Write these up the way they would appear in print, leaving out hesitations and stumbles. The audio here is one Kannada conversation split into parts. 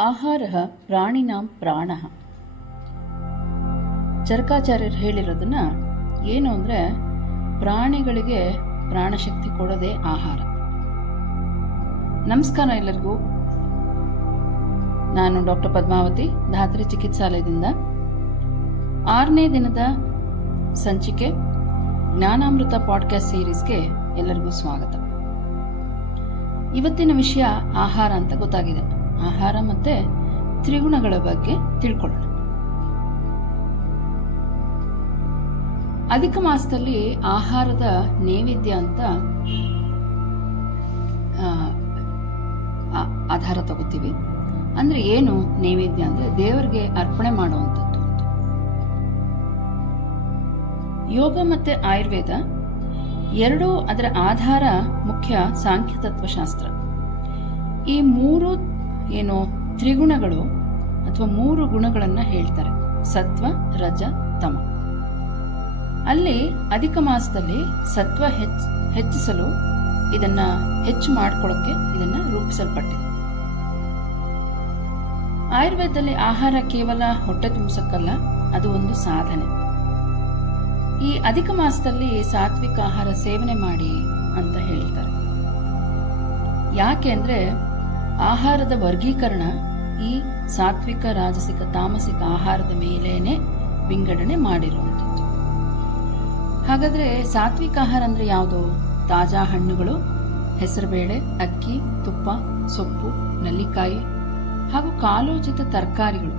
ಆಹಾರ ಪ್ರಾಣಿನಾಂ ಪ್ರಾಣ. ಚರಕಾಚಾರ್ಯರು ಹೇಳಿರೋದನ್ನ ಏನು ಅಂದರೆ, ಪ್ರಾಣಿಗಳಿಗೆ ಪ್ರಾಣಶಕ್ತಿ ಕೊಡೋದೇ ಆಹಾರ. ನಮಸ್ಕಾರ ಎಲ್ಲರಿಗೂ. ನಾನು ಡಾಕ್ಟರ್ ಪದ್ಮಾವತಿ, ಧಾತ್ರಿ ಚಿಕಿತ್ಸಾಲಯದಿಂದ 6ನೇ ದಿನದ ಸಂಚಿಕೆ ಜ್ಞಾನಾಮೃತ ಪಾಡ್ಕಾಸ್ಟ್ ಸೀರೀಸ್ಗೆ ಎಲ್ಲರಿಗೂ ಸ್ವಾಗತ. ಇವತ್ತಿನ ವಿಷಯ ಆಹಾರ ಅಂತ ಗೊತ್ತಾಗಿದೆ. ಆಹಾರ ಮತ್ತೆ ತ್ರಿಗುಣಗಳ ಬಗ್ಗೆ ತಿಳ್ಕೊಳ್ಳೋಣ. ಅಧಿಕ ಮಾಸದಲ್ಲಿ ಆಹಾರದ ನೈವೇದ್ಯ ಅಂತ ಆಧಾರ ತಗೋತೀವಿ. ಅಂದ್ರೆ ಏನು ನೈವೇದ್ಯ ಅಂದ್ರೆ ದೇವರಿಗೆ ಅರ್ಪಣೆ ಮಾಡುವಂಥದ್ದು. ಯೋಗ ಮತ್ತೆ ಆಯುರ್ವೇದ ಎರಡೂ ಅದರ ಆಧಾರ ಮುಖ್ಯ ಸಾಂಖ್ಯ ತತ್ವಶಾಸ್ತ್ರ. ಈ ಮೂರು ಏನು ತ್ರಿಗುಣಗಳು ಅಥವಾ 3 ಗುಣಗಳನ್ನ ಹೇಳ್ತಾರೆ: ಸತ್ವ, ರಜ, ತಮ. ಅಲ್ಲಿ ಅಧಿಕ ಮಾಸದಲ್ಲಿ ಸತ್ವ ಹೆಚ್ಚಿಸಲು ಇದನ್ನ ಹೆಚ್ಚು ಮಾಡ್ಕೊಳ್ಳೋಕೆ ಇದನ್ನ ರೂಪಿಸಲ್ಪಟ್ಟಿದೆ. ಆಯುರ್ವೇದದಲ್ಲಿ ಆಹಾರ ಕೇವಲ ಹೊಟ್ಟೆ ತುಂಬಿಸಕ್ಕಲ್ಲ, ಅದು ಒಂದು ಸಾಧನೆ. ಈ ಅಧಿಕ ಮಾಸದಲ್ಲಿ ಸಾತ್ವಿಕ ಆಹಾರ ಸೇವನೆ ಮಾಡಿ ಅಂತ ಹೇಳ್ತಾರೆ. ಯಾಕೆ ಅಂದ್ರೆ ಆಹಾರದ ವರ್ಗೀಕರಣ ಈ ಸಾತ್ವಿಕ, ರಾಜಸಿಕ, ತಾಮಸಿಕ ಆಹಾರದ ಮೇಲೇನೆ ವಿಂಗಡಣೆ ಮಾಡಿರುವಂಥದ್ದು. ಹಾಗಾದ್ರೆ ಸಾತ್ವಿಕ ಆಹಾರ ಅಂದ್ರೆ ಯಾವುದು? ತಾಜಾ ಹಣ್ಣುಗಳು, ಹೆಸರುಬೇಳೆ, ಅಕ್ಕಿ, ತುಪ್ಪ, ಸೊಪ್ಪು, ನಲ್ಲಿಕಾಯಿ ಹಾಗೂ ಕಾಲೋಚಿತ ತರಕಾರಿಗಳು,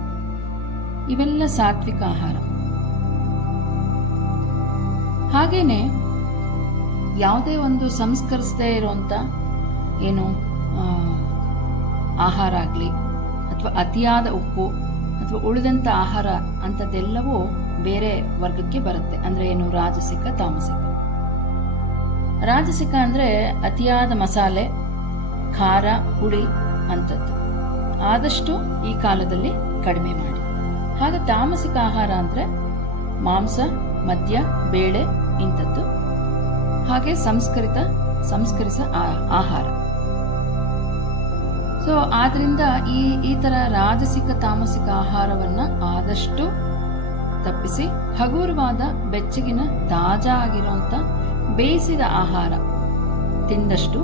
ಇವೆಲ್ಲ ಸಾತ್ವಿಕ ಆಹಾರ. ಹಾಗೇನೆ ಯಾವುದೇ ಒಂದು ಸಂಸ್ಕರಿಸದೇ ಇರುವಂತ ಏನು ಆಹಾರ ಆಗಲಿ ಅಥವಾ ಅತಿಯಾದ ಉಪ್ಪು ಅಥವಾ ಉಳಿದಂತ ಆಹಾರ ಅಂಥದ್ದೆಲ್ಲವೂ ಬೇರೆ ವರ್ಗಕ್ಕೆ ಬರುತ್ತೆ. ಅಂದ್ರೆ ಏನು? ರಾಜಸಿಕ, ತಾಮಸಿಕ. ರಾಜಸಿಕ ಅಂದ್ರೆ ಅತಿಯಾದ ಮಸಾಲೆ, ಖಾರ, ಹುಳಿ ಅಂಥದ್ದು. ಆದಷ್ಟು ಈ ಕಾಲದಲ್ಲಿ ಕಡಿಮೆ ಮಾಡಿ. ಹಾಗೆ ತಾಮಸಿಕ ಆಹಾರ ಅಂದ್ರೆ ಮಾಂಸ, ಮದ್ಯ, ಬೇಳೆ ಇಂಥದ್ದು. ಹಾಗೆ ಸಂಸ್ಕರಿಸ ಆಹಾರ. ಸೊ ಆದ್ರಿಂದ ಈ ತರ ರಾಜಸಿಕ, ತಾಮಸಿಕ ಆಹಾರವನ್ನ ಆದಷ್ಟು ತಪ್ಪಿಸಿ ಹಗುರವಾದ, ಬೆಚ್ಚಗಿನ, ತಾಜಾ ಆಗಿರುವಂತ ಬೇಯಿಸಿದ ಆಹಾರ ತಿಂದಷ್ಟು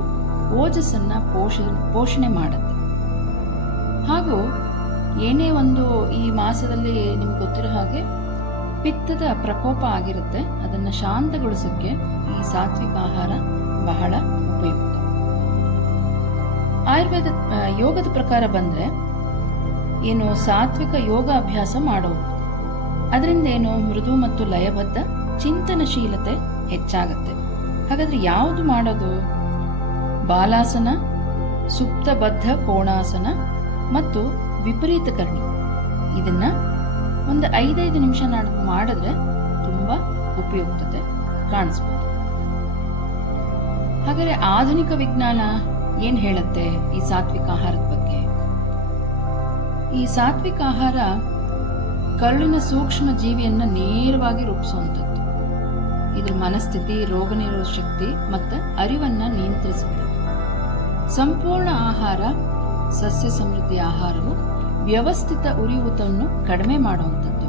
ಓಜಸ್ಸನ್ನ ಪೋಷಣೆ ಮಾಡುತ್ತೆ. ಹಾಗೂ ಏನೇ ಒಂದು ಈ ಮಾಸದಲ್ಲಿ ನಿಮ್ಗೆ ಗೊತ್ತಿರೋ ಹಾಗೆ ಪಿತ್ತದ ಪ್ರಕೋಪ ಆಗಿರುತ್ತೆ, ಅದನ್ನ ಶಾಂತಗೊಳಿಸೋಕೆ ಈ ಸಾತ್ವಿಕ ಆಹಾರ ಬಹಳ ಉಪಯುಕ್ತ. ಆಯುರ್ವೇದ ಯೋಗದ ಪ್ರಕಾರ ಬಂದ್ರೆ ಏನು ಸಾತ್ವಿಕ ಯೋಗ ಅಭ್ಯಾಸ ಮಾಡೋದು. ಅದರಿಂದ ಏನು ಮೃದು ಮತ್ತು ಲಯಬದ್ಧ ಚಿಂತನಶೀಲತೆ ಹೆಚ್ಚಾಗತ್ತೆ. ಹಾಗಾದ್ರೆ ಯಾವುದು ಮಾಡೋದು? ಬಾಲಾಸನ, ಸುಪ್ತಬದ್ಧ ಕೋಣಾಸನ ಮತ್ತು ವಿಪರೀತ ಕರ್ಣಿ. ಇದನ್ನ ಒಂದು 5 ನಿಮಿಷ ಮಾಡಿದ್ರೆ ತುಂಬಾ ಉಪಯುಕ್ತತೆ ಕಾಣಿಸ್ಬೋದು. ಹಾಗಾದ್ರೆ ಆಧುನಿಕ ವಿಜ್ಞಾನ ಏನ್ ಹೇಳುತ್ತೆ ಈ ಸಾತ್ವಿಕ ಆಹಾರದ ಬಗ್ಗೆ? ಈ ಸಾತ್ವಿಕ ಆಹಾರ ಕರುಳಿನ ಸೂಕ್ಷ್ಮ ಜೀವಿಯನ್ನ ನೇರವಾಗಿ ರೂಪಿಸುವಂಥದ್ದು. ಇದು ಮನಸ್ಥಿತಿ, ರೋಗ ನಿರೋಧಕ ಶಕ್ತಿ ಮತ್ತು ಅರಿವನ್ನ ನಿಯಂತ್ರಿಸುತ್ತೆ. ಸಂಪೂರ್ಣ ಆಹಾರ, ಸಸ್ಯ ಸಮೃದ್ಧಿ ಆಹಾರವು ವ್ಯವಸ್ಥಿತ ಉರಿಯೂತವನ್ನು ಕಡಿಮೆ ಮಾಡುವಂಥದ್ದು.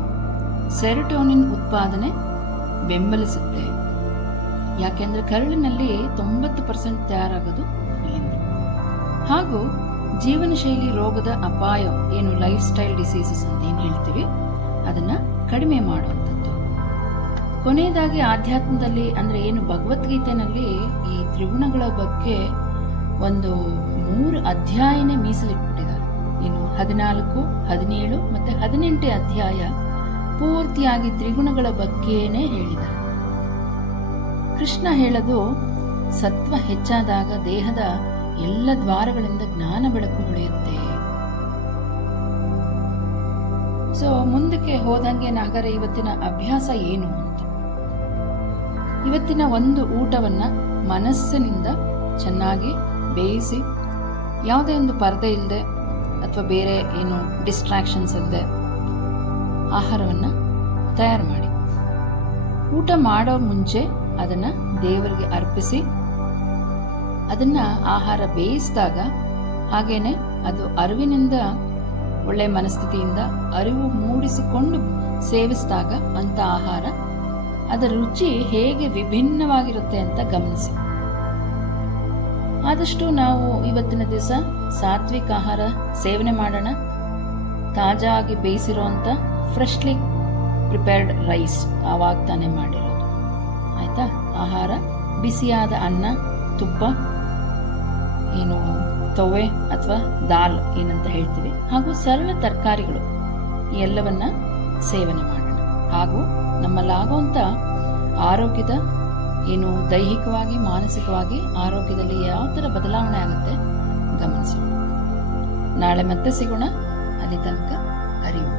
ಸೆರೋಟೋನಿನ್ ಉತ್ಪಾದನೆ ಬೆಂಬಲಿಸುತ್ತೆ. ಯಾಕೆಂದ್ರೆ ಕರುಳಿನಲ್ಲಿ 90% ತಯಾರಾಗೋದು ಇಲ್ಲಿಂದ. ಹಾಗೂ ಜೀವನ ಶೈಲಿ ರೋಗದ ಅಪಾಯ, ಏನು ಲೈಫ್ ಸ್ಟೈಲ್ ಡಿಸೀಸಸ್ ಅಂತ ಏನು ಹೇಳ್ತೀವಿ, ಅದನ್ನ ಕಡಿಮೆ ಮಾಡುವಂಥದ್ದು. ಕೊನೆಯದಾಗಿ ಆಧ್ಯಾತ್ಮದಲ್ಲಿ ಅಂದ್ರೆ ಏನು ಭಗವದ್ಗೀತೆನಲ್ಲಿ ಈ ತ್ರಿಗುಣಗಳ ಬಗ್ಗೆ ಒಂದು 3 ಅಧ್ಯಾಯನೇ ಮೀಸಲಿಟ್ಬಿಟ್ಟಿದ್ದಾರೆ. ಇನ್ನು 14, 17 ಮತ್ತೆ 18 ಅಧ್ಯಾಯ ಪೂರ್ತಿಯಾಗಿ ತ್ರಿಗುಣಗಳ ಬಗ್ಗೆನೇ ಹೇಳಿದ್ದಾರೆ. ಕೃಷ್ಣ ಹೇಳೋದು, ಸತ್ವ ಹೆಚ್ಚಾದಾಗ ದೇಹದ ಎಲ್ಲ ದ್ವಾರಗಳಿಂದ ಜ್ಞಾನ ಬೆಳಕು ಹೊಳೆಯುತ್ತೆ. ಸೊ ಮುಂದಕ್ಕೆ ಹೋದಂಗೆ ನಾಗರ ಇವತ್ತಿನ ಅಭ್ಯಾಸ ಏನು ಅಂತ, ಇವತ್ತಿನ ಒಂದು ಊಟವನ್ನ ಮನಸ್ಸಿನಿಂದ ಚೆನ್ನಾಗಿ ಬೇಯಿಸಿ, ಯಾವುದೇ ಒಂದು ಪರದೆ ಇಲ್ಲದೆ ಅಥವಾ ಬೇರೆ ಏನು ಡಿಸ್ಟ್ರಾಕ್ಷನ್ಸ್ ಇಲ್ಲದೆ ಆಹಾರವನ್ನ ತಯಾರು ಮಾಡಿ. ಊಟ ಮಾಡೋ ಮುಂಚೆ ಅದನ್ನ ದೇವರಿಗೆ ಅರ್ಪಿಸಿ, ಅದನ್ನ ಆಹಾರ ಬೇಯಿಸಿದಾಗ ಹಾಗೇನೆ ಅದು ಅರಿವಿನಿಂದ ಒಳ್ಳೆಯ ಮನಸ್ಥಿತಿಯಿಂದ ಅರಿವು ಮೂಡಿಸಿಕೊಂಡು ಸೇವಿಸಿದಾಗ ಅಂಥ ಆಹಾರ ಅದರ ರುಚಿ ಹೇಗೆ ವಿಭಿನ್ನವಾಗಿರುತ್ತೆ ಅಂತ ಗಮನಿಸಿ. ಆದಷ್ಟು ನಾವು ಇವತ್ತಿನ ದಿವಸ ಸಾತ್ವಿಕ ಆಹಾರ ಸೇವನೆ ಮಾಡೋಣ. ತಾಜಾಗಿ ಬೇಯಿಸಿರುವಂಥ ಫ್ರೆಶ್ಲಿ ಪ್ರಿಪೇರ್ಡ್ ರೈಸ್ ಆವಾಗ ತಾನೇ ಮಾಡಿರೋದು, ಆಯಿತಾ? ಆಹಾರ ಬಿಸಿಯಾದ ಅನ್ನ, ತುಪ್ಪ, ಏನು ತವೆ ಅಥವಾ ದಾಲ್ ಏನಂತ ಹೇಳ್ತೀವಿ, ಹಾಗೂ ಸರಳ ತರಕಾರಿಗಳು ಈ ಎಲ್ಲವನ್ನ ಸೇವನೆ ಮಾಡೋಣ. ಹಾಗೂ ನಮ್ಮಲ್ಲಾಗುವಂಥ ಆರೋಗ್ಯದ ಏನು ದೈಹಿಕವಾಗಿ ಮಾನಸಿಕವಾಗಿ ಆರೋಗ್ಯದಲ್ಲಿ ಯಾವ ಥರ ಬದಲಾವಣೆ ಆಗುತ್ತೆ ಗಮನಿಸೋಣ. ನಾಳೆ ಮತ್ತೆ ಸಿಗೋಣ. ಅಲ್ಲಿ ತನಕ ಅರಿವು.